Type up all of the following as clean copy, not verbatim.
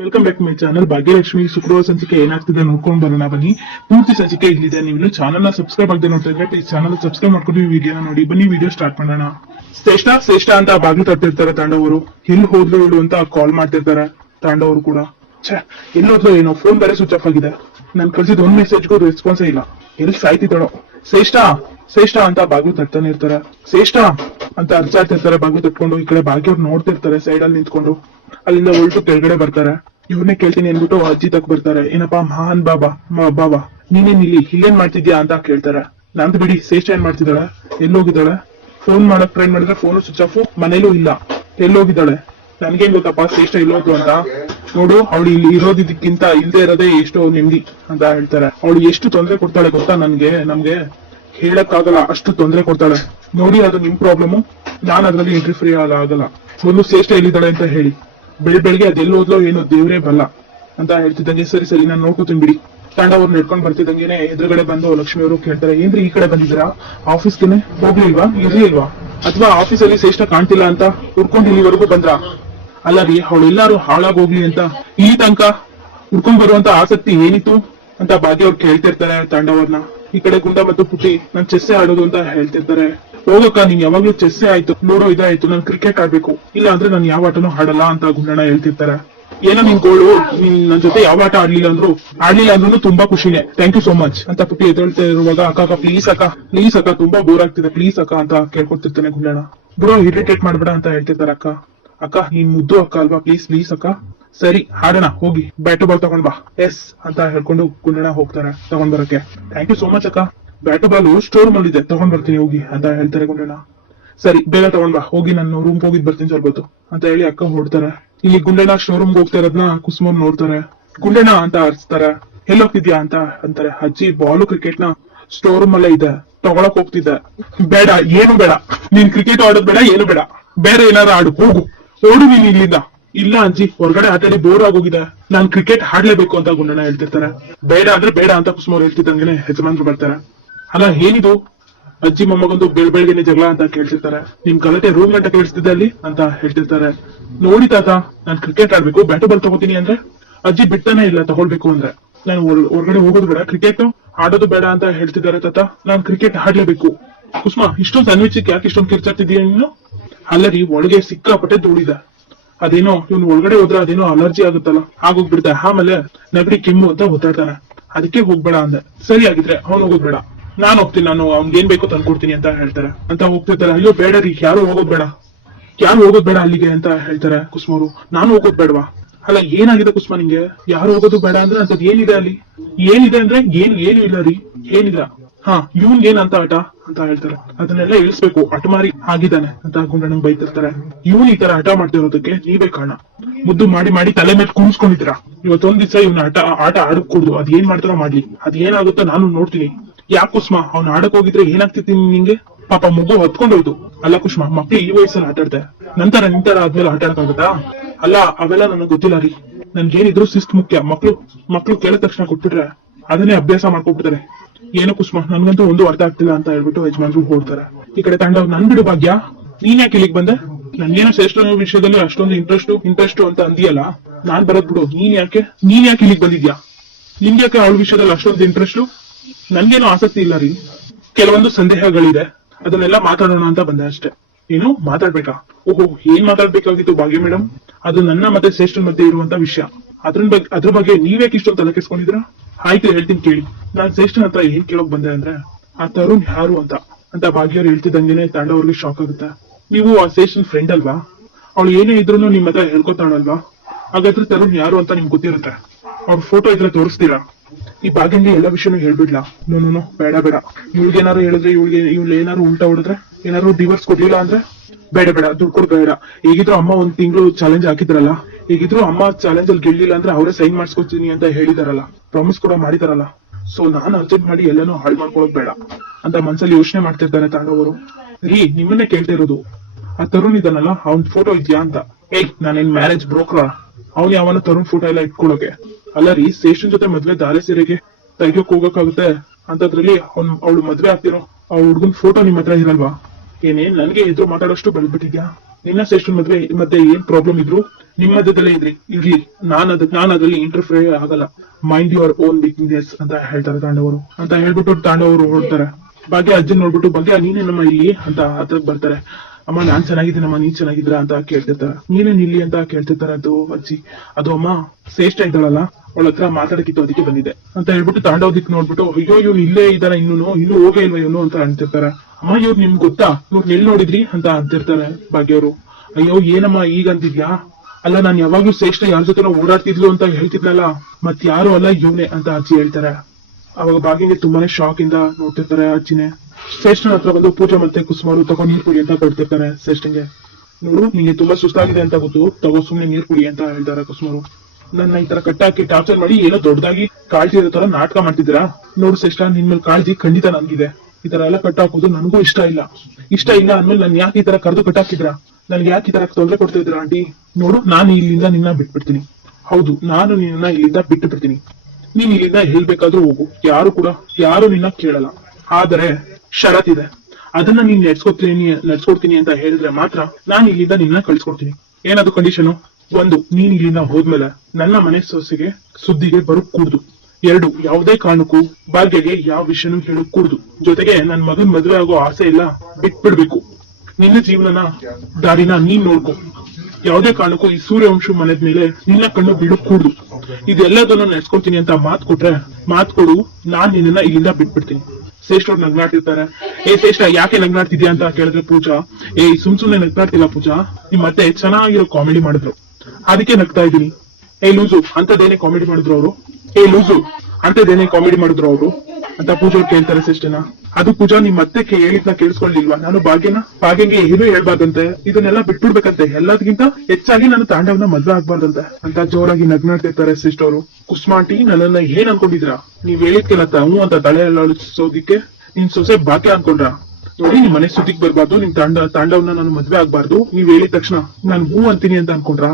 Welcome back my channel. Bhagyalakshmi ಶುಕ್ರವಾರ ಸಂಚಿಕೆ ಏನಾಗ್ತಿದೆ ನೋಡ್ಕೊಂಡು ಬರೋಣ ಬನ್ನಿ. ಪೂರ್ತಿ ಸಂಚಿಕೆ ಇಲ್ಲಿದೆ. ನೀವು ಚಾನಲ್ ನ ಸಬ್ಸ್ಕ್ರೈಬ್ ಆಗದೆ ನೋಡ್ತಾ ಇದ್ರೆ ಈ ಚಾನಲ್ ಸಬ್ಸ್ಕ್ರೈಬ್ ಮಾಡ್ಕೊಂಡು ಈ ವಿಡಿಯೋನ ನೋಡಿ. ಬನ್ನಿ ವಿಡಿಯೋ ಸ್ಟಾರ್ಟ್ ಮಾಡೋಣ. ಶ್ರೇಷ್ಠ ಶ್ರೇಷ್ಠ ಅಂತ ಬಾಗ್ಲು ತಟ್ಟಿರ್ತಾರೆ ತಾಂಡವರು. ಎಲ್ಲಿ ಹೋದ್ರು ಇಳು ಅಂತ ಕಾಲ್ ಮಾಡ್ತಿರ್ತಾರೆ ತಾಂಡವರು ಕೂಡ. ಛೇ, ಎಲ್ಲಿ ಹೋದ್ರು ಏನೋ, ಫೋನ್ ಬೇರೆ ಸ್ವಿಚ್ ಆಫ್ ಆಗಿದೆ. ನನ್ ಕಳ್ಸಿದ ಒಂದ್ ಮೆಸೇಜ್ಗೂ ರೆಸ್ಪಾನ್ಸೇ ಇಲ್ಲ. ಎಲ್ಲಿ ಸಾಯ್ತಿದ್ದಾಳೋ. ಶ್ರೇಷ್ಠ ಶ್ರೇಷ್ಠ ಅಂತ ಬಾಗ್ಲು ತಟ್ತಾನೆ ಇರ್ತಾರೆ. ಶ್ರೇಷ್ಠ ಅಂತ ಅರ್ಚಾಡ್ತಿರ್ತಾರೆ ಬಾಗ್ಲು ತಟ್ಕೊಂಡು. ಈ ಕಡೆ ಭಾಗ್ಯವ್ರು ನೋಡ್ತಿರ್ತಾರೆ ಸೈಡ್ ಅಲ್ಲಿ ನಿಂತ್ಕೊಂಡು. ಅಲ್ಲಿಂದ ಹೊರಟು ಕೆಳಗಡೆ ಬರ್ತಾರೆ. ಇವ್ರನ್ನೇ ಕೇಳ್ತೀನಿ ಅನ್ಬಿಟ್ಟು ಅಜ್ಜಿ ತಕ್ ಬರ್ತಾರೆ. ಏನಪ್ಪಾ ಮಹಾನ್ ಬಾಬಾ ನೀನೇನ್ ಇಲ್ಲೇನ್ ಮಾಡ್ತಿದ್ಯಾ ಅಂತ ಕೇಳ್ತಾರೆ. ನಂದು ಬಿಡಿ, ಶ್ರೇಷ್ಠ ಏನ್ ಮಾಡ್ತಿದ್ದಾಳೆ, ಎಲ್ಲೋಗಿದ್ದಾಳೆ? ಫೋನ್ ಮಾಡಕ್ ಟ್ರೈ ಮಾಡಿದ್ರೆ ಫೋನ್ ಸ್ವಿಚ್ ಆಫ್, ಮನೇಲೂ ಇಲ್ಲ. ಎಲ್ಲೋಗಿದ್ದಾಳೆ? ನನ್ಗೇನ್ ಗೊತ್ತಪ್ಪ ಶ್ರೇಷ್ಠ ಇಲ್ಲೋದು ಅಂತ. ನೋಡು, ಅವಳು ಇಲ್ಲಿ ಇರೋದಕ್ಕಿಂತ ಇಲ್ದೇ ಇರೋದೇ ಎಷ್ಟೋ ನೆಮ್ಮದಿ ಅಂತ ಹೇಳ್ತಾರೆ. ಅವಳು ಎಷ್ಟು ತೊಂದರೆ ಕೊಡ್ತಾಳೆ ಗೊತ್ತಾ ನಮ್ಗೆ ಹೇಳಕ್ಕಾಗಲ್ಲ, ಅಷ್ಟು ತೊಂದರೆ ಕೊಡ್ತಾಳೆ. ನೋಡಿ, ಅದು ನಿಮ್ ಪ್ರಾಬ್ಲಮ್, ನಾನ್ ಅದ್ರಲ್ಲಿ ಇಂಟರ್ಫಿಯರ್ ಆಗಲ್ಲ. ಒಂದು ಶ್ರೇಷ್ಠ ಎಲ್ಲಿದ್ದಾಳೆ ಅಂತ ಹೇಳಿ. ಬೆಳಿಗ್ಗೆ ಅದೆಲ್ಲ ಹೋದ್ಲೋ ಏನೋ ದೇವ್ರೇ ಬಲ್ಲ ಅಂತ ಹೇಳ್ತಿದ್ದಂಗೆ ಸರಿ ಸರಿ ನಾನು ನೋಡ್ಕೋತೀನಿ ಬಿಡಿ. ತಾಂಡವ್ರು ನಡ್ಕೊಂಡ್ ಬರ್ತಿದ್ದಂಗೆನೆ ಎದುರುಗಡೆ ಬಂದು ಲಕ್ಷ್ಮಿ ಅವರು ಕೇಳ್ತಾರೆ, ಏನ್ರಿ ಈ ಕಡೆ ಬಂದಿದ್ದೀರಾ? ಆಫೀಸ್ಗೆ ಹೋಗ್ಲಿಲ್ವಾ, ಇರ್ಲಿಲ್ವಾ? ಅಥವಾ ಆಫೀಸಲ್ಲಿ ಶ್ರೇಷ್ಠ ಕಾಣ್ತಿಲ್ಲ ಅಂತ ಹುಡ್ಕೊಂಡು ಇಲ್ಲಿವರೆಗೂ ಬಂದ್ರ? ಅಲ್ಲ ರೀ, ಅವಳೆಲ್ಲಾರು ಹಾಳಾಗೋಗ್ಲಿ ಅಂತ ಇಲ್ಲಿ ತನಕ ಹುಡ್ಕೊಂಡ್ ಬರುವಂತ ಆಸಕ್ತಿ ಏನಿತ್ತು ಅಂತ ಭಾಗ್ಯ ಅವ್ರು ಕೇಳ್ತಿರ್ತಾರೆ ತಾಂಡವ್ರನ್ನ. ಈ ಕಡೆ ಗುಂಡ ಮತ್ತು ಪುಟಿ ನಾನ್ ಚೆಸ್ಸೆ ಆಡೋದು ಅಂತ ಹೇಳ್ತಿರ್ತಾರೆ. ಹೋಗಕ್ಕ, ನೀನ್ ಯಾವಾಗ್ಲೂ ಚೆಸ್ಸೆ ಆಯ್ತು, ಲೂಡೋ ಇದಾಯ್ತು, ನಾನ್ ಕ್ರಿಕೆಟ್ ಆಡ್ಬೇಕು, ಇಲ್ಲ ಅಂದ್ರೆ ನಾನು ಯಾವ ಆಟನೂ ಆಡಲ್ಲ ಅಂತ ಗುಂಡಣ್ಣ ಹೇಳ್ತಿರ್ತಾರೆ. ಏನೋ ನಿನ್ ಗೋಳು, ನೀನ್ ನನ್ ಜೊತೆ ಯಾವ ಆಟ ಆಡ್ಲಿಲ್ಲ ಅಂದ್ರೂ ತುಂಬಾ ಖುಷಿನೇ, ಥ್ಯಾಂಕ್ ಯು ಸೋ ಮಚ್ ಅಂತ ಪುಟಿ ಎದ್ದೇಳ್ತಾ ಇರುವಾಗ, ಅಕ್ಕ ಪ್ಲೀಸ್ ಅಕ್ಕ ತುಂಬಾ ಬೋರ್ ಆಗ್ತಿದೆ ಪ್ಲೀಸ್ ಅಕ್ಕ ಅಂತ ಕೇಳ್ಕೊತಿರ್ತಾನೆ ಗುಂಡಣ್ಣ. ಬ್ರೋ ಇರಿಟೇಟ್ ಮಾಡ್ಬೇಡ ಅಂತ ಹೇಳ್ತಿರ್ತಾರೆ. ಅಕ್ಕ ನೀನ್ ಮುದ್ದು ಅಕ್ಕ ಅಲ್ವಾ, ಪ್ಲೀಸ್ ಅಕ್ಕ. ಸರಿ ಹಾಡೋಣ, ಹೋಗಿ ಬ್ಯಾಟು ಬಾಲ್ ತಗೊಂಡ್ ಬಾ. ಎಸ್ ಅಂತ ಹೇಳ್ಕೊಂಡು ಗುಂಡಣ್ಣ ಹೋಗ್ತಾರೆ ತಗೊಂಡ್ ಬರಕ್ಕೆ. ಥ್ಯಾಂಕ್ ಯು ಸೋ ಮಚ್ ಅಕ್ಕ, ಬ್ಯಾಟು ಬಾಲ್ ಸ್ಟೋರ್ ಅಲ್ಲಿ ಇದೆ, ತಗೊಂಡ್ ಬರ್ತೀನಿ ಹೋಗಿ ಅಂತ ಹೇಳ್ತಾರೆ ಗುಂಡಣ್ಣ. ಸರಿ ಬೇಗ ತಗೊಂಡ್ ಬಾ, ಹೋಗಿ ನಾನು ರೂಮ್ ಹೋಗಿದ್ ಬರ್ತೀನಿ ಸ್ವಲ್ಪ ಹೊತ್ತು ಅಂತ ಹೇಳಿ ಅಕ್ಕ ಹೊಡ್ತಾರೆ. ಇಲ್ಲಿ ಗುಂಡಣ್ಣ ಶೋರೂಮ್ ಹೋಗ್ತಾ ಇರೋದ್ನ ಕುಸುಮ ನೋಡ್ತಾರೆ. ಗುಂಡಣ್ಣ ಅಂತ ಅರ್ಸ್ತಾರೆ. ಎಲ್ಲೋಗ್ತಿದ್ಯಾ ಅಂತ ಅಂತಾರೆ. ಅಜ್ಜಿ ಬಾಲು ಕ್ರಿಕೆಟ್ ನ ಸ್ಟೋರ್ ರೂಮ್ ಅಲ್ಲೇ ಇದೆ, ತಗೊಳಕ್ ಹೋಗ್ತಿದ್ದೆ. ಬೇಡ, ಏನು ಬೇಡ, ನೀನ್ ಕ್ರಿಕೆಟ್ ಆಡೋದ್ ಬೇಡ, ಏನು ಬೇಡ, ಬೇರೆ ಏನಾರ ಆಡು, ಹೋಗು ಓಡು ನೀನ್ ಇಲ್ಲಿಂದ. ಇಲ್ಲ ಅಜ್ಜಿ, ಹೊರಗಡೆ ಆಟಾಡಿ ಬೋರ್ ಆಗೋಗಿದೆ, ನಾನ್ ಕ್ರಿಕೆಟ್ ಆಡ್ಲೇಬೇಕು ಅಂತ ಗುಂಡಣ್ಣ ಹೇಳ್ತಿರ್ತಾರೆ. ಬೇಡ ಅಂದ್ರೆ ಬೇಡ ಅಂತ ಕುಸುಮ ಅವ್ರು ಹೇಳ್ತಿದ್ದಂಗೆನೆ ಯಜಮಾನ್ರು ಬರ್ತಾರೆ. ಅಲ್ಲ ಏನಿದು, ಅಜ್ಜಿ ಮೊಮ್ಮಗೊಂದು ಬೆಳಗ್ಗೆನೆ ಜಗಳ ಅಂತ ಕೇಳ್ತಿರ್ತಾರೆ. ನಿಮ್ ಗಲಾಟೆ ರೂಮ್ ಗಂಟ ಕೇಳಿಸ್ತಿದ್ದೆ ಅಲ್ಲಿ ಅಂತ ಹೇಳ್ತಿರ್ತಾರೆ. ನೋಡಿ ತಾತ, ನಾನ್ ಕ್ರಿಕೆಟ್ ಆಡ್ಬೇಕು, ಬ್ಯಾಟು ಬಾಲ್ ತಗೋತೀನಿ ಅಂದ್ರೆ ಅಜ್ಜಿ ಬಿಡ್ತಾನೆ ಇಲ್ಲ ತಗೊಳ್ಬೇಕು ಅಂದ್ರೆ. ನಾನು ಹೊರಗಡೆ ಹೋಗೋದು ಬೇಡ, ಕ್ರಿಕೆಟ್ ಆಡೋದು ಬೇಡ ಅಂತ ಹೇಳ್ತಿದ್ದಾರೆ ತಾತ, ನಾನ್ ಕ್ರಿಕೆಟ್ ಆಡ್ಲೇಬೇಕು. ಕುಸುಮ, ಇಷ್ಟೊಂದು ಸ್ಯಾಂಡ್ವಿಚ್ ಯಾಕೆ ಇಷ್ಟೊಂದು ಕಿರ್ಚಾಡ್ತಿದೀಯ ನೀನು? ಅಲ್ಲರಿ, ಒಳಗೆ ಸಿಕ್ಕಾಪಟ್ಟೆ ಧೂಳಿದೆ. ಅದೇನೋ ಇವ್ನು ಒಳಗಡೆ ಹೋದ್ರೆ ಅದೇನೋ ಅಲರ್ಜಿ ಆಗುತ್ತಲ್ಲ, ಆಗೋಗ್ಬಿಡುತ್ತೆ. ಆಮೇಲೆ ನೆಗಡಿ ಕೆಮ್ಮು ಅಂತ ಒತ್ತಾಡ್ತಾನೆ, ಅದಕ್ಕೆ ಹೋಗ್ಬೇಡ ಅಂದೆ. ಸರಿ ಆಗಿದ್ರೆ ಅವ್ನು ಹೋಗೋದ್ ಬೇಡ, ನಾನ್ ಹೋಗ್ತೀನಿ, ನಾನು ಅವ್ನ್ಗೆ ಏನ್ ಬೇಕೋ ತಂದ್ಕೊಡ್ತೀನಿ ಅಂತ ಹೇಳ್ತಾರೆ. ಅಂತ ಹೋಗ್ತಿರ್ತಾರೆ. ಅಯ್ಯೋ ಬೇಡ ರೀ, ಯಾರು ಹೋಗೋದ್ ಬೇಡ ಅಲ್ಲಿಗೆ ಅಂತ ಹೇಳ್ತಾರೆ ಕುಸುಮರು. ನಾನು ಹೋಗೋದ್ ಬೇಡವಾ? ಅಲ್ಲ ಏನಾಗಿದೆ ಕುಸುಮ ನಿಂಗೆ? ಯಾರು ಹೋಗೋದು ಬೇಡ ಅಂದ್ರೆ ಅಂತದ್ ಏನಿದೆ ಅಲ್ಲಿ? ಏನಿದೆ ಅಂದ್ರೆ ಏನು ಇಲ್ಲ ರೀ, ಏನಿಲ್ಲ. ಇವನ್ ಏನ್ ಅಂತ ಆಟ ಅಂತ ಹೇಳ್ತಾರೆ. ಅದನ್ನೆಲ್ಲ ಇಳಿಸ್ಬೇಕು, ಅಟಮಾರಿ ಆಗಿದ್ದಾನೆ ಅಂತ ಗುಂಡಣ್ಣ ಬೈತಿರ್ತಾರೆ. ಇವನ್ ಈ ತರ ಹಠ ಮಾಡ್ತಿರೋದಕ್ಕೆ ನೀವೇ ಕಾರಣ. ಮುದ್ದು ಮಾಡಿ ತಲೆ ಮೇಲೆ ಕುಣಿಸ್ಕೊಂಡಿದ್ದೀರಾ. ಇವತ್ತೊಂದ್ ದಿವಸ ಇವ್ನ ಆಟ ಆಡಕ್ ಕೂಡ್ದು, ಅದ್ ಏನ್ ಮಾಡ್ತಾರೋ ಮಾಡ್ಲಿ, ಅದ್ ಏನಾಗುತ್ತೋ ನಾನು ನೋಡ್ತೀನಿ. ಯಾಕೆ ಕುಸುಮ, ಅವ್ನ ಆಡಕ್ ಹೋಗಿದ್ರೆ ಏನಾಗ್ತಿತ್ತು ನಿಂಗೆ? ಪಾಪ ಮಗು ಹೊತ್ಕೊಂಡೋಯ್ತು. ಅಲ್ಲ ಕುಸುಮ, ಮಕ್ಳು ಈ ವಯಸ್ಸಲ್ಲಿ ಆಟ ಆಡ್ತಾರೆ, ನಿಂತರ ಆದ್ಮೇಲೆ ಆಟ ಆಡಕ್ಕಾಗತ್ತಾ? ಅಲ್ಲ ಅವೆಲ್ಲ ನನಗ್ ಗೊತ್ತಿಲ್ಲ ರೀ, ನನ್ಗೇನಿದ್ರು ಶಿಸ್ತು ಮುಖ್ಯ. ಮಕ್ಳು ಕೇಳಿದ ತಕ್ಷಣ ಕೊಟ್ಬಿಟ್ರೆ ಅದನ್ನೇ ಅಭ್ಯಾಸ ಮಾಡ್ಕೊಬಿಡ್ತಾರೆ. ಏನೋ ಕುಸುಮ, ನನ್ಗಂತೂ ಒಂದು ಅರ್ಥ ಆಗ್ತಿಲ್ಲ ಅಂತ ಹೇಳ್ಬಿಟ್ಟು ಯಜಮಾನ್ರು ಹೋಗ್ತಾರೆ. ಈ ಕಡೆ ತಾಂಡವ್, ನನ್ ಬಿಡು ಭಾಗ್ಯ, ನೀನ್ ಯಾಕೆ ಇಲ್ಲಿಗೆ ಬಂದೆ? ನನ್ಗೇನೋ ಶ್ರೇಷ್ಠ ವಿಷಯದಲ್ಲಿ ಅಷ್ಟೊಂದು ಇಂಟ್ರೆಸ್ಟ್ ಅಂತ ಅಂದಿಯಲ್ಲ, ನಾನ್ ಬರೋದ್ ಬಿಡು. ನೀನ್ ಯಾಕೆ ಇಲ್ಲಿಗೆ ಬಂದಿದ್ಯಾ? ನಿನ್ಗ್ಯಾಕೆ ಅವಳ ವಿಷಯದಲ್ಲಿ ಅಷ್ಟೊಂದು ಇಂಟ್ರೆಸ್ಟ್? ನನ್ಗೇನೋ ಆಸಕ್ತಿ ಇಲ್ಲ ರೀ, ಕೆಲವೊಂದು ಸಂದೇಹಗಳಿದೆ, ಅದನ್ನೆಲ್ಲ ಮಾತಾಡೋಣ ಅಂತ ಬಂದೆ ಅಷ್ಟೇ. ಏನು ಮಾತಾಡ್ಬೇಕಾ? ಓಹೋ, ಏನ್ ಮಾತಾಡ್ಬೇಕಾಗಿತ್ತು ಭಾಗ್ಯ ಮೇಡಮ್? ಅದು ನನ್ನ ಮತ್ತೆ ಶ್ರೇಷ್ಠನ್ ಮಧ್ಯೆ ಇರುವಂತ ವಿಷಯ. ಅದ್ರ ಬಗ್ಗೆ ನೀವ್ಯಾಕೆ ಇಷ್ಟೊಂದು ತಲೆ ಕೆಸ್ಕೊಂಡಿದ್ರ? ಆಯ್ತು ಹೇಳ್ತೀನಿ ಕೇಳಿ. ನಾನ್ ಶ್ರೇಷ್ಠನ್ ಹತ್ರ ಏನ್ ಕೇಳೋಕ್ ಬಂದೆ ಅಂದ್ರೆ, ಆ ತರುಣ್ ಯಾರು ಅಂತ ಭಾಗ್ಯವ್ರು ಹೇಳ್ತಿದ್ದಂಗೆನೆ ತಾಂಡವ್ರಿಗೆ ಶಾಕ್ ಆಗುತ್ತೆ. ನೀವು ಆ ಶ್ರೇಷ್ಠನ್ ಫ್ರೆಂಡ್ ಅಲ್ವಾ? ಅವಳು ಏನೇ ಇದ್ರು ನಿಮ್ ಹತ್ರ ಹೇಳ್ಕೊತಾಳಲ್ವಾ? ಹಾಗಾದ್ರೆ ತರುಣ್ ಯಾರು ಅಂತ ನಿಮ್ಗೆ ಗೊತ್ತಿರುತ್ತೆ. ಅವ್ರ ಫೋಟೋ ಇದ್ರೆ ತೋರಿಸ್ತೀರಾ? ಈ ಭಾಗ್ಯಂಗೆ ಎಲ್ಲ ವಿಷಯನೂ ಹೇಳ್ಬಿಡ್ಲಾ? ನೋ ಬೇಡ, ಇವ್ಳಿಗೇನಾರು ಹೇಳಿದ್ರೆ, ಇವ್ಳು ಏನಾರು ಉಲ್ಟಾ ಹೊಡೆದ್ರೆ, ಏನಾರು ಡಿವೋರ್ಸ್ ಕೊಡ್ಲಿಲ್ಲ ಅಂದ್ರೆ ಬೇಡ, ದುಡ್ಡು ಕೊಡ್ಬೇಡ. ಹೇಗಿದ್ರು ಅಮ್ಮ ಒಂದ್ ತಿಂಗಳು ಚಾಲೆಂಜ್ ಹಾಕಿದ್ರಲ್ಲ, ಹೇಗಿದ್ರು ಅಮ್ಮ ಚಾಲೆಂಜ್ ಅಲ್ಲಿ ಗೆಲ್ಲಿಲ್ಲ ಅಂದ್ರೆ ಅವರೇ ಸೈನ್ ಮಾಡಿಸ್ಕೊತೀನಿ ಅಂತ ಹೇಳಿದಾರಲ್ಲ, ಪ್ರಾಮಿಸ್ ಕೂಡ ಮಾಡಿದಾರಲ್ಲ. ಸೊ ನಾನ್ ಅರ್ಜೆಂಟ್ ಮಾಡಿ ಎಲ್ಲಾನು ಹಾಳು ಮಾಡ್ಕೊಳಕ್ ಬೇಡ ಅಂತ ಮನ್ಸಲ್ಲಿ ಯೋಚನೆ ಮಾಡ್ತಿರ್ತಾರೆ ತಾಂಡವರು. ರೀ, ನಿಮ್ಮನ್ನೇ ಕೇಳ್ತಾ ಇರೋದು, ಆ ತರುಣ್ ಇದಾನಲ್ಲ, ಅವ್ನ್ ಫೋಟೋ ಇದ್ಯಾ ಅಂತ. ನಾನೇನ್ ಮ್ಯಾರೇಜ್ ಬ್ರೋಕರ್? ಅವ್ನ್ ಯಾವನ ತರುಣ್ ಫೋಟೋ ಎಲ್ಲ ಇಟ್ಕೊಳಕ್ಕೆ? ಅಲ್ಲ ರೀ, ಶ್ರೇಷ್ಠನ್ ಜೊತೆ ಮದ್ವೆ ದಾರೆ ಸೀರೆಗೆ ತೆಗಿಯೋಕ್ ಹೋಗಕ್ಕಾಗುತ್ತೆ ಅಂತದ್ರಲ್ಲಿ ಅವಳು ಮದ್ವೆ ಆಗ್ತಿರೋ ಆ ಹುಡ್ಗನ್ ಫೋಟೋ ನಿಮ್ ಹತ್ರ ಇರಲ್ವಾ? ಏನೇ ನನ್ಗೆ ಎದುರು ಮಾತಾಡೋಷ್ಟು ಬೆಳೆದ್ಬಿಟ್ಟಿದ್ಯಾ? ನಿನ್ನ ಶ್ರೇಷ್ಠನ್ ಮದ್ವೆ ಮತ್ತೆ ಏನ್ ಪ್ರಾಬ್ಲಮ್ ಇದ್ರು ನಿಮ್ ಮಧ್ಯದಲ್ಲೇ ಇರ್ಲಿ ನಾನು ಅದ್ರಲ್ಲಿ ಇಂಟರ್ಫಿಯರ್ ಆಗಲ್ಲ. ಮೈಂಡ್ ಯುವರ್ ಓನ್ ಬಿಸ್ನೆಸ್ ಅಂತ ಹೇಳ್ತಾರೆ ತಾಂಡವರು. ಅಂತ ಹೇಳ್ಬಿಟ್ಟು ತಾಂಡವರು ಹೊರಡ್ತಾರೆ. ಭಾಗ್ಯ ಅಜ್ಜನ್ ನೋಡ್ಬಿಟ್ಟು ಭಾಗ್ಯ ನೀನೇನಮ್ಮ ಇಲ್ಲಿ ಅಂತ ಹತ್ರಕ್ ಬರ್ತಾರೆ. ಅಮ್ಮ ನಾನ್ ಚೆನ್ನಾಗಿದ್ದೀನಮ್ಮ, ನೀನ್ ಚೆನ್ನಾಗಿದ್ರ ಅಂತ ಕೇಳ್ತಿರ್ತಾರೆ. ನೀನೇನ್ ಇಲ್ಲಿ ಅಂತ ಕೇಳ್ತಿರ್ತಾರೆ ಅದು ಅಜ್ಜಿ. ಅದು ಅಮ್ಮ ಶ್ರೇಷ್ಠ ಇದ್ದಾಳಲ್ಲ ಅವಳ ಹತ್ರ ಮಾತಾಡಕ್ಕಿತ್ತು ಅದಕ್ಕೆ ಬಂದಿದೆ ಅಂತ ಹೇಳ್ಬಿಟ್ಟು ತಾಂಡವದಿಕ್ ನೋಡ್ಬಿಟ್ಟು ಅಯ್ಯೋ ಇವ್ನು ಇಲ್ಲೇ ಇದ್ದಾರ ಇನ್ನೂ ಹೋಗೇ ಇಲ್ವಾ ಇವನು ಅಂತ ಅಂತಿರ್ತಾರೆ. ಅಮ್ಮ ಇವ್ರು ನಿಮ್ಗೆ ಗೊತ್ತಾ, ಇವ್ರು ಎಲ್ಲಿ ನೋಡಿದ್ರಿ ಅಂತ ಅಂತಿರ್ತಾರೆ ಭಾಗ್ಯವರು. ಅಯ್ಯೋ ಏನಮ್ಮ ಈಗ ಅಂತಿದ್ಯಾ, ಅಲ್ಲ ನಾನ್ ಯಾವಾಗ್ಲೂ ಶ್ರೇಷ್ಠ ಯಾರ ಜೊತೆ ಓಡಾಡ್ತಿದ್ಲು ಅಂತ ಹೇಳ್ತಿದ್ನಲ್ಲ, ಮತ್ ಯಾರು ಅಲ್ಲ ಇವನೇ ಅಂತ ಅಜ್ಜಿ ಹೇಳ್ತಾರೆ. ಅವಾಗ ಭಾಗ್ಯಂಗೆ ತುಂಬಾನೇ ಶಾಕ್ ಇಂದ ನೋಡ್ತಿರ್ತಾರೆ ಅಜ್ಜಿನೇ. ಶ್ರೇಷ್ಠನ ಹತ್ರ ಬಂದು ಪೂಜಾ ಮತ್ತೆ ಕುಸುಮಾರು ತಗೊಂಡ್ ನೀರ್ ಕುಡಿ ಅಂತ ಕೊಡ್ತಿರ್ತಾರೆ ಶ್ರೇಷ್ಠಂಗೆ. ನೋಡು ನಿಂಗೆ ತುಂಬಾ ಸುಸ್ತಾಗಿದೆ ಅಂತ ಗೊತ್ತು, ತಗೋ ಸುಮ್ನೆ ನೀರ್ ಕುಡಿ ಅಂತ ಹೇಳ್ತಾರೆ ಕುಸುಮಾರು. ನನ್ನ ಈ ತರ ಕಟ್ಟಾಕಿ ಟಾರ್ಚರ್ ಮಾಡಿ ಏನೋ ದೊಡ್ಡದಾಗಿ ಕಾಳ್ತಿರೋ ತರ ನಾಟಕ ಮಾಡ್ತಿದ್ದೀರಾ. ನೋಡು ಶ್ರೇಷ್ಠ ನಿನ್ ಮೇಲೆ ಕಾಳಜಿ ಖಂಡಿತ ನನ್ಗಿದೆ. ಈ ತರ ಎಲ್ಲ ಕಟ್ಟಾಕೋದು ನನಗೂ ಇಷ್ಟ ಇಲ್ಲ ಅಂದ್ಮೇಲೆ ನನ್ ಯಾಕೆ ಈ ತರ ಕರೆದು ಕಟ್ಟಾಕಿದ್ರ, ನನ್ಗೆ ಯಾಕೆ ಈ ತರ ತೊಂದರೆ ಕೊಡ್ತಾ ಇದ್ರ ಆಂಟಿ. ನೋಡು ನಾನು ಇಲ್ಲಿಂದ ನಿನ್ನ ಬಿಟ್ಬಿಡ್ತೀನಿ. ಹೌದು ನಾನು ನಿನ್ನ ಇಲ್ಲಿಂದ ಬಿಟ್ಟು ಬಿಡ್ತೀನಿ. ನೀನ್ ಇಲ್ಲಿಂದ ಹೇಳ್ಬೇಕಾದ್ರೂ ಹೋಗು, ಯಾರು ನಿನ್ನ ಕೇಳಲ್ಲ. ಆದರೆ ಷರತ್ತಿದೆ, ಅದನ್ನ ನೀನ್ ನಡ್ಸ್ಕೊಡ್ತೀನಿ ಅಂತ ಹೇಳಿದ್ರೆ ಮಾತ್ರ ನಾನು ಇಲ್ಲಿಂದ ನಿನ್ನ ಕಳ್ಸ್ಕೊಡ್ತೀನಿ. ಏನದು ಕಂಡೀಷನು? 1, ನೀನ್ ಇಲ್ಲಿಂದ ಹೋದ್ಮೇಲೆ ನನ್ನ ಮನೆ ಸೊಸೆಗೆ ಸುದ್ದಿಗೆ ಬರೋಕ್ ಕೂಡ್ದು. 2, ಯಾವುದೇ ಕಾರಣಕ್ಕೂ ಭಾಗ್ಯಗೆ ಯಾವ ವಿಷಯನೂ ಹೇಳಕ್ ಕೂಡ್ದು. ಜೊತೆಗೆ ನನ್ ಮಗನ್ ಮದ್ವೆ ಆಗೋ ಆಸೆ ಇಲ್ಲ ಬಿಟ್ಬಿಡ್ಬೇಕು. ನಿನ್ನ ಜೀವನನ ದಾರಿನ ನೀನ್ ನೋಡ್ಕೊ. ಯಾವುದೇ ಕಾರಣಕ್ಕೂ ಈ ಸೂರ್ಯವಂಶ ಮನೆದ ಮೇಲೆ ನಿನ್ನ ಕಣ್ಣು ಬಿಡಕ್ ಕೂಡ್ದು. ಇದೆಲ್ಲದನ್ನು ನಡ್ಸ್ಕೊಡ್ತೀನಿ ಅಂತ ಮಾತ್ ಕೊಡು, ನಾನ್ ನಿನ್ನ ಇಲ್ಲಿಂದ ಬಿಟ್ಬಿಡ್ತೀನಿ. ಶ್ರೇಷ್ಠವ್ರು ನಗ್ನಾಡ್ತಿರ್ತಾರೆ. ಶ್ರೇಷ್ಠ ಯಾಕೆ ನಗ್ನಾಡ್ತಿದ್ಯಾ ಅಂತ ಕೇಳಿದ್ರೆ ಪೂಜಾ, ಸುಮ್ನೆ ನಗ್ನಾಡ್ತಿಲ್ಲ ಪೂಜಾ, ನಿಮ್ ಮತ್ತೆ ಚೆನ್ನಾಗಿರೋ ಕಾಮಿಡಿ ಮಾಡಿದ್ರು ಅದಕ್ಕೆ ನಗ್ತಾ ಇದೀನಿ. ಲೂಸು ಅಂತದೇನೇ ಕಾಮಿಡಿ ಮಾಡಿದ್ರು ಅವರು ಅಂತ ಪೂಜಾ ಕೇಳ್ತಾರೆ ಶ್ರೇಷ್ಠನ. ಅದು ಪೂಜಾ ನಿಮ್ ಮತ್ತೆ ಹೇಳಿದ್ನ ಕೇಳಿಸ್ಕೊಳ್ಳಿಲ್ವಾ? ನಾನು ಭಾಗ್ಯಂಗೆ ಏನು ಹೇಳ್ಬಾರ್ದಂತೆ, ಇದನ್ನೆಲ್ಲ ಬಿಟ್ಬಿಡ್ಬೇಕಂತೆ, ಎಲ್ಲದಕ್ಕಿಂತ ಹೆಚ್ಚಾಗಿ ನಾನು ತಾಂಡವನ ಮದ್ವೆ ಆಗ್ಬಾರ್ದಂತೆ ಅಂತ ಜೋರಾಗಿ ನಗ್ನಾಡ್ತಿರ್ತಾರೆ ಶ್ರೇಷ್ಠವರು. ಕುಸ್ಮಾಂಟಿ ನನ್ನನ್ನ ಏನ್ ಅನ್ಕೊಂಡಿದ್ರಾ? ನೀವ್ ಹೇಳಿದ್ಕೆಲ್ಲ ಹ್ಞೂ ಅಂತ ತಲೆ ಅಲ್ಲಾಡಿಸೋದಿಕ್ಕೆ ನಿನ್ ಸೊಸೆ ಭಾಗ್ಯ ಅನ್ಕೊಂಡ್ರ? ನೋಡಿ ನಿಮ್ ಮನೆ ಸುದ್ದಿಗ್ ಬರ್ಬಾರ್ದು, ನಿಮ್ ತಾಂಡವನ್ನ ನಾನು ಮದ್ವೆ ಆಗ್ಬಾರ್ದು, ನೀವ್ ಹೇಳಿದ ತಕ್ಷಣ ನಾನ್ ಹೂ ಅಂತೀನಿ ಅಂತ ಅನ್ಕೊಂಡ್ರ?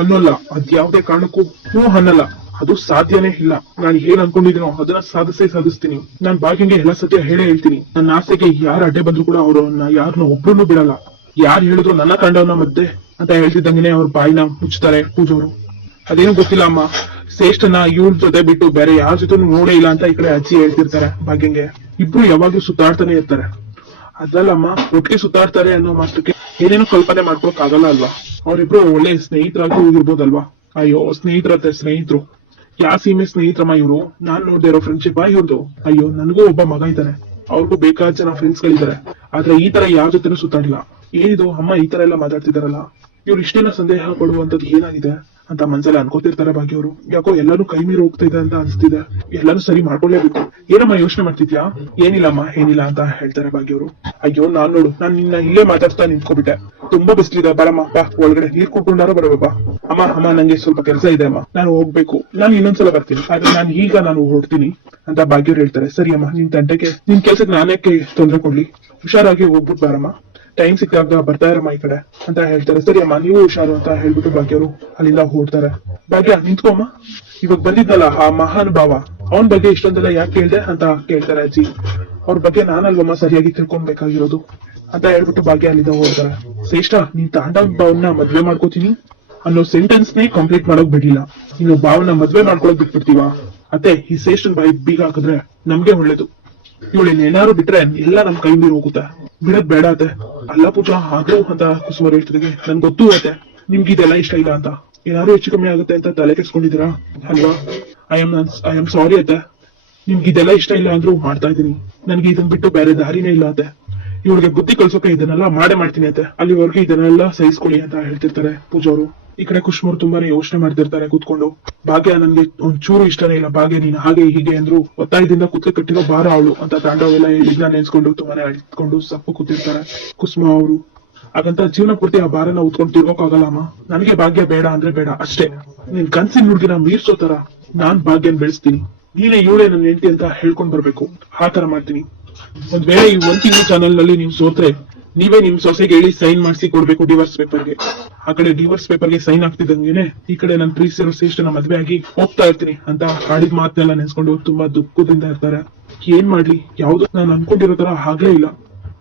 ಅನ್ನೋಲ್ಲ, ಅದ್ಯಾವ್ದೇ ಕಾರಣಕ್ಕೂ ಹೂ ಅನ್ನಲ್ಲ, ಅದು ಸಾಧ್ಯನೇ ಇಲ್ಲ. ನಾನು ಏನ್ ಅನ್ಕೊಂಡಿದ್ದೀನೋ ಅದನ್ನ ಸಾಧಿಸ್ತೀನಿ. ನಾನ್ ಭಾಗ್ಯಂಗೆ ಎಲ್ಲ ಸತ್ಯ ಹೇಳೇ ಹೇಳ್ತೀನಿ. ನನ್ನ ಆಸೆಗೆ ಯಾರು ಅಡ್ಡೆ ಬಂದ್ರು ಕೂಡ ಅವ್ರನ್ನ ಯಾರನ್ನ ಒಬ್ರನ್ನೂ ಬಿಡಲ್ಲ. ಯಾರು ಹೇಳಿದ್ರು ನನ್ನ ತಾಂಡವನ ಮದ್ದೆ ಅಂತ ಹೇಳ್ತಿದ್ದಂಗೆನೆ ಅವ್ರ ಬಾಯಿನ ಮುಚ್ತಾರೆ ಪೂಜವರು. ಅದೇನೋ ಗೊತ್ತಿಲ್ಲ ಅಮ್ಮ, ಶ್ರೇಷ್ಠನ ಇವ್ರ ಜೊತೆ ಬಿಟ್ಟು ಬೇರೆ ಯಾರ ಜೊತೆ ನೋಡೇ ಇಲ್ಲ ಅಂತ ಈ ಕಡೆ ಅಜ್ಜಿ ಹೇಳ್ತಿರ್ತಾರೆ ಭಾಗ್ಯಂಗೆ. ಇಬ್ರು ಯಾವಾಗ್ಲೂ ಸುತ್ತಾಡ್ತಾನೆ ಇರ್ತಾರೆ. ಅದಲ್ಲಮ್ಮ, ಒಟ್ಟಿಗೆ ಸುತ್ತಾಡ್ತಾರೆ ಅನ್ನೋ ಮಾತ್ರಕ್ಕೆ ಏನೇನೋ ಕಲ್ಪನೆ ಮಾಡ್ಕೊಳಕ್ ಆಗಲ್ಲ ಅಲ್ವಾ? ಅವ್ರಿಬ್ರು ಒಳ್ಳೆ ಸ್ನೇಹಿತರಾಗಿ ಹೋಗಿರ್ಬೋದಲ್ವಾ? ಅಯ್ಯೋ ಸ್ನೇಹಿತರು ಯಾವ ಸೀಮೆ ಸ್ನೇಹಿತರಮ್ಮ ಇವ್ರು? ನಾನ್ ನೋಡ್ದೆ ಇರೋ ಫ್ರೆಂಡ್ಶಿಪ್ ಇವ್ರದ್ದು. ಅಯ್ಯೋ ನನಗೂ ಒಬ್ಬ ಮಗ ಇದ್ದಾನೆ, ಅವ್ರಿಗೂ ಬೇಕಾದ ಜನ ಫ್ರೆಂಡ್ಸ್ ಗಳಿದ್ದಾರೆ. ಆದ್ರೆ ಈ ತರ ಯಾರ ಜೊತೆನೂ ಸುತ್ತಾಡಿಲ್ಲ. ಏನಿದು ಅಮ್ಮ ಈ ತರ ಎಲ್ಲ ಮಾತಾಡ್ತಿದಾರಲ್ಲ, ಇವ್ರು ಇಷ್ಟೆಲ್ಲ ಸಂದೇಹ ಪಡುವಂತದ್ದು ಏನಾಗಿದೆ ಅಂತ ಮನ್ಸಲ್ಲಿ ಅನ್ಕೋತಿರ್ತಾರೆ ಭಾಗ್ಯವರು. ಯಾಕೋ ಎಲ್ಲಾನು ಕೈ ಮೀರಿ ಹೋಗ್ತಾ ಇದೆ ಅಂತ ಅನ್ಸ್ತಿದೆ. ಎಲ್ಲಾನು ಸರಿ ಮಾಡ್ಕೊಳ್ಳೇಬೇಕು. ಏನಮ್ಮ ಯೋಚನೆ ಮಾಡ್ತಿದ್ಯಾ? ಏನಿಲ್ಲ ಅಂತ ಹೇಳ್ತಾರೆ ಭಾಗ್ಯವರು. ಅಯ್ಯೋ ನಾನ್ ನಿನ್ನ ಇಲ್ಲೇ ಮಾತಾಡ್ತಾ ನಿಂತ್ಕೊಬಿಟ್ಟೆ. ತುಂಬಾ ಬಿಸ್ಲಿದೆ, ಬರಮ್ಮ ಬಾ ಒಳಗಡೆ ನೀರ್ ಕುಡ್ಕೊಂಡಾರೋ ಬರಬೇಕ. ಅಮ್ಮ ನಂಗೆ ಸ್ವಲ್ಪ ಕೆಲಸ ಇದೆ ಅಮ್ಮ, ನಾನು ಹೋಗ್ಬೇಕು, ನಾನು ಇನ್ನೊಂದ್ಸಲ ಬರ್ತೀನಿ, ಆದ್ರೆ ನಾನು ಹೊರಡ್ತೀನಿ ಅಂತ ಭಾಗ್ಯವ್ರು ಹೇಳ್ತಾರೆ. ಸರಿ ಅಮ್ಮ, ನಿನ್ ಕೆಲ್ಸಕ್ಕೆ ನಾನೇಕೆ ತೊಂದ್ರೆ ಕೊಡ್ಲಿ, ಹುಷಾರಾಗಿ ಹೋಗ್ಬಿಟ್ಟು ಬಾರಮ್ಮ, ಟೈಮ್ ಸಿಕ್ಕಾಗ ಬರ್ತಾ ಇರಮ್ಮ ಈ ಕಡೆ ಅಂತ ಹೇಳ್ತಾರೆ. ಸರಿ ಅಮ್ಮ ನೀವು ಹುಷಾರು ಅಂತ ಹೇಳ್ಬಿಟ್ಟು ಭಾಗ್ಯವರು ಅಲ್ಲಿಂದ ಹೊರಡ್ತಾರೆ. ಭಾಗ್ಯ ನಿಂತ್ಕೊಮ್ಮ, ಇವಾಗ ಬಂದಿದ್ದಲ್ಲ ಆ ಮಹಾನುಭಾವ, ಅವನ್ ಬಗ್ಗೆ ಇಷ್ಟೊಂದೆಲ್ಲ ಯಾಕೆ ಕೇಳ್ದೆ ಅಂತ ಕೇಳ್ತಾರೆ ಅಜ್ಜಿ. ಅವ್ರ ಬಗ್ಗೆ ನಾನಲ್ವಮ್ಮ ಸರಿಯಾಗಿ ತಿಳ್ಕೊಬೇಕಾಗಿರೋದು ಅಂತ ಹೇಳ್ಬಿಟ್ಟು ಭಾಗ್ಯ ಅಲ್ಲಿಂದ ಹೋಗ್ತಾರೆ. ಶ್ರೇಷ್ಠ ನೀನ್ ತಾಂಡವ್ ಭಾವನ್ನ ಮದ್ವೆ ಮಾಡ್ಕೋತೀನಿ ಅನ್ನೋ ಸೆಂಟೆನ್ಸ್ ನೇ ಕಂಪ್ಲೀಟ್ ಮಾಡೋಕ್ ಬಿಡ್ಲಿಲ್ಲ, ಇನ್ನು ಭಾವನ ಮದ್ವೆ ಮಾಡ್ಕೊಳಕ್ ಬಿಟ್ಬಿಡ್ತೀವ? ಅತ್ತೆ ಈ ಶ್ರೇಷ್ಠನ್ ಬಾಯಿ ಬೀಗ ಹಾಕಿದ್ರೆ ನಮ್ಗೆ ಒಳ್ಳೇದು. ಇವಳಿನ ಏನಾರು ಬಿಟ್ರೆ ಎಲ್ಲ ನಮ್ ಕೈ ಮೀರಿ ಹೋಗುತ್ತೆ, ಬಿಡದ್ ಬೇಡ ಅತ್ತೆ. ಅಲ್ಲ ಪೂಜಾ ಆದ್ರೂ ಅಂತ ಕುಸುಮರು ಹೇಳ್ತಿದ್ರೆ ನನ್ ಗೊತ್ತು ಅತ್ತೆ ನಿಮ್ಗೆ ಇದೆಲ್ಲ ಇಷ್ಟ ಇಲ್ಲ ಅಂತ, ಏನಾದ್ರು ಹೆಚ್ಚು ಕಮ್ಮಿ ಆಗುತ್ತೆ ಅಂತ ತಲೆ ಕೆಡ್ಸ್ಕೊಂಡಿದೀರಾ ಅಲ್ವಾ? ಐ ಆಮ್ ಸಾರಿ ಅತ್ತೆ, ನಿಮ್ಗೆ ಇದೆಲ್ಲ ಇಷ್ಟ ಇಲ್ಲ ಅಂದ್ರೂ ಮಾಡ್ತಾ ಇದೀನಿ. ನನ್ಗೆ ಇದನ್ ಬಿಟ್ಟು ಬೇರೆ ದಾರಿನೇ ಇಲ್ಲ ಅತ್ತೆ. ಇವ್ರಿಗೆ ಬುದ್ಧಿ ಕಳ್ಸೋಕೆ ಇದನ್ನೆಲ್ಲ ಮಾಡ್ತೀನಿ ಅತ್ತೆ, ಅಲ್ಲಿವರೆಗೆ ಇದನ್ನೆಲ್ಲ ಸಹಿಸ್ಕೊಳ್ಳಿ ಅಂತ ಹೇಳ್ತಿರ್ತಾರೆ ಪೂಜಾರು. ಈ ಕಡೆ ಕುಶ್ಮೂರ್ ತುಂಬಾನೇ ಯೋಚನೆ ಮಾಡ್ತಿರ್ತಾರೆ ಕೂತ್ಕೊಂಡು. ಭಾಗ್ಯ ನನ್ಗೆ ಒಂಚೂರು ಇಷ್ಟನೇ ಇಲ್ಲ, ಭಾಗ್ಯ ನೀನ್ ಹಾಗೆ ಹೀಗೆ ಅಂದ್ರು ಒತ್ತಾಯದಿಂದ ಕುತ್ತೆ ಕಟ್ಟಿರೋ ಭಾರ ಅವಳು ಅಂತ ತಾಂಡವೆಲ್ಲ ಹೇಳಿದ್ನ ನೆನ್ಸ್ಕೊಂಡು ತುಂಬಾನೇ ಅಳ್ಕೊಂಡು ಸಪ್ಪು ಕೂತಿರ್ತಾರೆ ಕುಸುಮ ಅವರು. ಹಾಗಂತ ಜೀವನ ಪೂರ್ತಿ ಆ ಭಾರನ ಉತ್ಕೊಂಡು ತಿರ್ಗೋಕಾಗಲ್ಲ ಅಮ್ಮ. ನನಗೆ ಭಾಗ್ಯ ಬೇಡ ಅಂದ್ರೆ ಬೇಡ ಅಷ್ಟೇ. ನೀನ್ ಕನ್ಸಿನ ಹುಡುಗಿನ ಮೀರ್ಸೋತರ ನಾನ್ ಭಾಗ್ಯನ್ ಬೆಳೆಸ್ತೀನಿ, ನೀನೇ ಇವಳೇ ನನ್ನ ಹೆಂಡತಿ ಅಂತ ಹೇಳ್ಕೊಂಡ್ ಬರ್ಬೇಕು, ಆ ತರ ಮಾಡ್ತೀನಿ. ಒಂದ್ ವೇಳೆ ಈ 1 ತಿಂಗಳು ಚಾನಲ್ ನಲ್ಲಿ ನೀವು ಸೋತ್ರೆ ನೀವೇ ನಿಮ್ ಸೊಸೆಗೆ ಹೇಳಿ ಸೈನ್ ಮಾಡಿಸಿ ಕೊಡ್ಬೇಕು ಡಿವೋರ್ಸ್ ಪೇಪರ್ಗೆ. ಆ ಕಡೆ ಡಿವೋರ್ಸ್ ಪೇಪರ್ಗೆ ಸೈನ್ ಆಗ್ತಿದ್ದಂಗೆನೆ ಈ ಕಡೆ ನನ್ ಪ್ರೀತಿಸಿರೋ ಶ್ರೇಷ್ಠನ ಮದ್ವೆ ಆಗಿ ಹೋಗ್ತಾ ಇರ್ತೀನಿ ಅಂತ ಆಡಿದ ಮಾತನ್ನೆಲ್ಲ ನೆನ್ಸ್ಕೊಂಡು ತುಂಬಾ ದುಃಖದಿಂದ ಇರ್ತಾರೆ. ಏನ್ ಮಾಡ್ಲಿ, ಯಾವ್ದು ನಾನು ಅನ್ಕೊಂಡಿರೋ ತರ ಆಗ್ಲೇ ಇಲ್ಲ.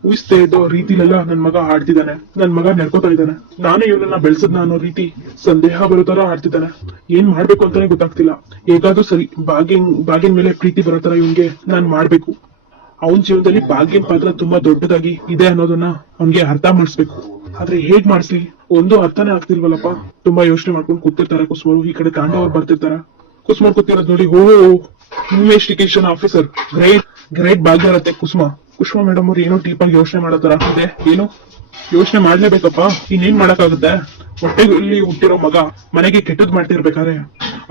ಊಹಿಸ್ತಾ ಇದ್ದೋ ರೀತಿಲೆಲ್ಲ ನನ್ ಮಗ ಆಡ್ತಿದ್ದಾನೆ, ನನ್ ಮಗ ನಡ್ಕೋತಾ ಇದ್ದಾನೆ, ನಾನೇ ಇವನನ್ನ ಬೆಳೆಸದ್ನ ಅನ್ನೋ ರೀತಿ ಸಂದೇಹ ಬರೋ ತರ ಆಡ್ತಿದ್ದಾನೆ. ಏನ್ ಮಾಡ್ಬೇಕು ಅಂತಾನೆ ಗೊತ್ತಾಗ್ತಿಲ್ಲ. ಹೇಗಾದ್ರೂ ಸರಿ ಭಾಗ್ಯನ್ ಮೇಲೆ ಪ್ರೀತಿ ಬರೋ ತರ ಇವನ್ಗೆ ನಾನ್ ಮಾಡ್ಬೇಕು. ಅವನ್ ಜೀವನದಲ್ಲಿ ಭಾಗ್ಯನ್ ಪಾತ್ರ ತುಂಬಾ ದೊಡ್ಡದಾಗಿ ಇದೆ ಅನ್ನೋದನ್ನ ಅವ್ನ್ಗೆ ಅರ್ಥ ಮಾಡಿಸ್ಬೇಕು. ಆದ್ರೆ ಹೇಗ್ ಮಾಡಿಸ್ಲಿ, ಒಂದು ಅರ್ಥನೇ ಆಗ್ತಿಲ್ವಲ್ಲಪ್ಪ. ತುಂಬಾ ಯೋಚನೆ ಮಾಡ್ಕೊಂಡು ಕೂತಿರ್ತಾರೆ ಕುಸುಮರು. ಈ ಕಡೆ ತಾಂಡವ್ರು ಬರ್ತಿರ್ತಾರ. ಕುಸುಮ ಕೂತಿರೋದ್ ನೋಡಿ, ಓ ಇನ್ವೆಸ್ಟಿಗೇಷನ್ ಆಫೀಸರ್, ಗ್ರೇಟ್ ಭಾಗ್ಯ ಇರತ್ತೆ ಕುಸುಮ ಮೇಡಮ್ ಅವ್ರು ಏನೋ ಡೀಪ್ ಆಗಿ ಯೋಚನೆ ಮಾಡೋ ಇದೆ. ಏನು ಯೋಚನೆ ಮಾಡ್ಲೇಬೇಕಪ್ಪ, ಇನ್ನೇನ್ ಮಾಡಕ್ಕಾಗುತ್ತೆ. ಹೊಟ್ಟೆಯಲ್ಲಿ ಹುಟ್ಟಿರೋ ಮಗ ಮನೆಗೆ ಕೆಟ್ಟದ್ ಮಾಡ್ತಿರ್ಬೇಕಾದ್ರೆ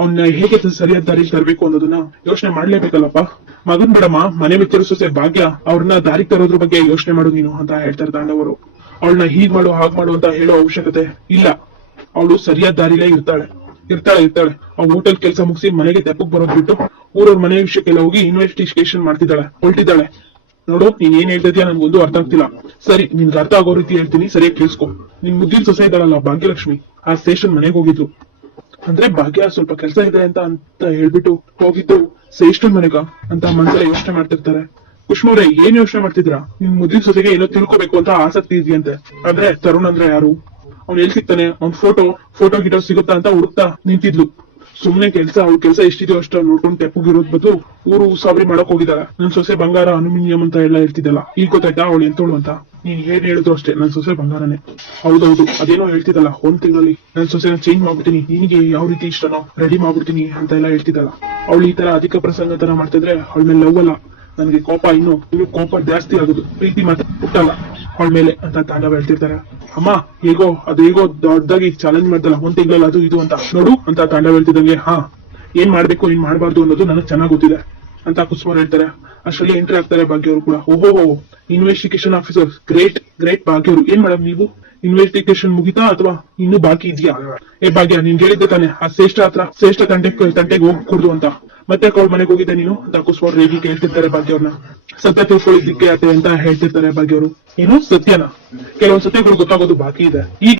ಅವ್ನ ಹೇಗೆ ಸರಿಯಾದ ದಾರಿಗೆ ತರಬೇಕು ಅನ್ನೋದನ್ನ ಯೋಚನೆ ಮಾಡ್ಲೇಬೇಕಲ್ಲಪ್ಪ. ಮಗನ್ ಬಿಡಮ್ಮ, ಮನೆ ಬಿತ್ತಿರೋ ಸೊಸೆ ಭಾಗ್ಯ, ಅವ್ರನ್ನ ದಾರಿಗೆ ತರೋದ್ರ ಬಗ್ಗೆ ಯೋಚನೆ ಮಾಡು ನೀನು ಅಂತ ಹೇಳ್ತಾರೆ ತಾಂಡವರು. ಅವಳನ್ನ ಹೀಗ್ ಮಾಡು ಹಾಗ್ ಮಾಡು ಅಂತ ಹೇಳೋ ಅವಶ್ಯಕತೆ ಇಲ್ಲ. ಅವಳು ಸರಿಯಾದ ದಾರಿಲೇ ಇರ್ತಾಳೆ. ಅವ್ಳು ಹೋಟೆಲ್ ಕೆಲಸ ಮುಗಿಸಿ ಮನೆಗೆ ತೆಪ್ಪಕ್ ಬರೋದ್ ಬಿಟ್ಟು ಊರವ್ರ ಮನೆ ವಿಷಯಕ್ಕೆಲ್ಲ ಹೋಗಿ ಇನ್ವೆಸ್ಟಿಗೇಷನ್ ಹೊರಟಿದ್ದಾಳೆ. ನೋಡು, ನೀನ್ ಏನ್ ಹೇಳ್ತಿದ್ಯಾ ನನ್ಗೊಂದು ಅರ್ಥ ಆಗ್ತಿಲ್ಲ. ಸರಿ, ನಿನ್ಗೆ ಅರ್ಥ ಆಗೋ ರೀತಿ ಹೇಳ್ತೀನಿ, ಸರಿಯಾಗಿ ಕೇಳಿಸ್ಕೊ. ನಿನ್ ಮುದ್ದಿನ ಸೊಸೆ ಇದ್ದಾಳಲ್ಲ ಭಾಗ್ಯಲಕ್ಷ್ಮಿ, ಆ ಸ್ಟೇಷನ್ ಮನೆಗೆ ಹೋಗಿದ್ಲು. ಅಂದ್ರೆ ಭಾಗ್ಯ ಸ್ವಲ್ಪ ಕೆಲಸ ಇದೆ ಅಂತ ಹೇಳ್ಬಿಟ್ಟು ಹೋಗಿದ್ದು ಶ್ರೇಷ್ಠನ್ ಮನೆಗ ಅಂತ ಮನ್ಸಲ್ಲ ಯೋಚನೆ ಮಾಡ್ತಿರ್ತಾರೆ. ಕುಷ್ಮವ್ರೆ, ಏನ್ ಯೋಚನೆ ಮಾಡ್ತಿದ್ರಾ? ನಿಮ್ ಮುದ್ದಿನ ಸೊಸೆಗೆ ಏನೋ ತಿಳ್ಕೊಬೇಕು ಅಂತ ಆಸಕ್ತಿ ಇದೆಯಂತೆ. ಅಂದ್ರೆ ತರುಣ್ ಅಂದ್ರೆ ಯಾರು, ಅವ್ನ್ ಎಲ್ಲಿ ಸಿಗ್ತಾನೆ, ಅವ್ನ್ ಫೋಟೋ ಗಿಟೋ ಸಿಗುತ್ತಾ ಅಂತ ಹುಡುಕ್ತಾ ನಿಂತಿದ್ಲು. ಸುಮ್ನೆ ಅವ್ಳ ಕೆಲ್ಸ ಎಷ್ಟಿದೆಯೋ ಅಷ್ಟ ನೋಡ್ಕೊಂಡು ತೆಪ್ಪಗಿರೋದ್ ಬದಲು ಊರು ಉಸಾಬರಿ ಮಾಡಕ್ ಹೋಗಿದಾಳ. ನನ್ ಸೊಸೆ ಬಂಗಾರ ಅಲ್ಯೂಮಿನಿಯಂ ಅಂತ ಎಲ್ಲ ಹೇಳ್ತಿದ್ದಲ್ಲ, ಈಗ ಗೊತ್ತಾಯ್ತಾ ಅವಳು ಎಂತೋಳು ಅಂತ. ನೀನ್ ಏನ್ ಹೇಳಿದ್ರು ಅಷ್ಟೇ, ನನ್ ಸೊಸೆ ಬಂಗಾರನೇ. ಹೌದೌದು, ಅದೇನೋ ಹೇಳ್ತಿದ್ದಲ್ಲ, ಒಂದ್ ತಿಂಗಳಲ್ಲಿ ನನ್ ಸೊಸೆನ ಚೇಂಜ್ ಮಾಡ್ಬಿಡ್ತೀನಿ, ನಿನಗೆ ಯಾವ ರೀತಿ ಇಷ್ಟನೋ ರೆಡಿ ಮಾಡ್ಬಿಡ್ತೀನಿ ಅಂತ ಎಲ್ಲ ಹೇಳ್ತಿದ್ದಲ್ಲ. ಅವಳು ಈ ತರ ಅಧಿಕ ಪ್ರಸಂಗ ತರ ಮಾಡ್ತಿದ್ರೆ ಅವಳ ಮೇಲೆ ಲವ್ ಅಲ್ಲ, ನನ್ಗೆ ಕೋಪ ಇನ್ನು ಕೋಪ ಜಾಸ್ತಿ ಆಗುದು, ಪ್ರೀತಿ ಮಾತ್ರ ಹುಟ್ಟಲ್ಲ ಅವಳ ಮೇಲೆ ಅಂತ ತಾಂಡವ ಹೇಳ್ತಿರ್ತಾರೆ. ಅಮ್ಮ ಹೇಗೋ ದೊಡ್ಡದಾಗಿ ಚಾಲೆಂಜ್ ಮಾಡ್ದಲ್ಲ, ಒಂದ್ ತಿಂಗಳಲ್ಲಿ ಅದು ಇದು ಅಂತ ನೋಡು ಅಂತ ತಾಂಡವ ಹೇಳ್ತಿದ್ದಂಗೆ, ಹಾ ಏನ್ ಮಾಡ್ಬೇಕು ಏನ್ ಮಾಡ್ಬಾರ್ದು ಅನ್ನೋದು ನನಗ್ ಚೆನ್ನಾಗ್ ಗೊತ್ತಿದೆ ಅಂತ ಕುಸುಮ ಹೇಳ್ತಾರೆ. ಅಷ್ಟರಲ್ಲಿ ಎಂಟ್ರಿ ಆಗ್ತಾರೆ ಭಾಗ್ಯ ಅವರು ಕೂಡ. ಓಹೋ, ಇನ್ವೆಸ್ಟಿಗೇಷನ್ ಆಫೀಸರ್, ಗ್ರೇಟ್ ಭಾಗ್ಯ ಅವರು. ಏನ್ ಮೇಡಮ್ ನೀವು ಇನ್ವೆಸ್ಟಿಗೇಷನ್ ಮುಗಿತಾ ಅಥವಾ ಇನ್ನೂ ಬಾಕಿ ಇದೆಯಾ? ಏ ಭಾಗ್ಯ, ನೀನ್ ಹೇಳಿದ್ದೆ ತಾನೆ ಆ ಶ್ರೇಷ್ಠ ತಂಟೆಗೆ ಹೋಗ್ಕೊಡ್ದು ಅಂತ, ಮತ್ತೆ ಅವ್ರ ಮನೆಗೆ ಹೋಗಿದ್ದೆ ನೀನು ಅಂತ ಕುಸುಮ ರೇಗಿ ಕೇಳ್ತಿರ್ತಾರೆ ಭಾಗ್ಯ ಅವ್ರನ್ನ. ಸತ್ಯ ತಿಳ್ಕೊಳ್ಳಿದ್ದಕ್ಕೆ ಅಂತ ಹೇಳ್ತಿರ್ತಾರೆ ಭಾಗ್ಯ ಅವರು. ಏನು ಸತ್ಯನ? ಕೆಲವೊಂದ್ ಸತ್ಯಗಳು ಗೊತ್ತಾಗೋದು ಬಾಕಿ ಇದೆ. ಈಗ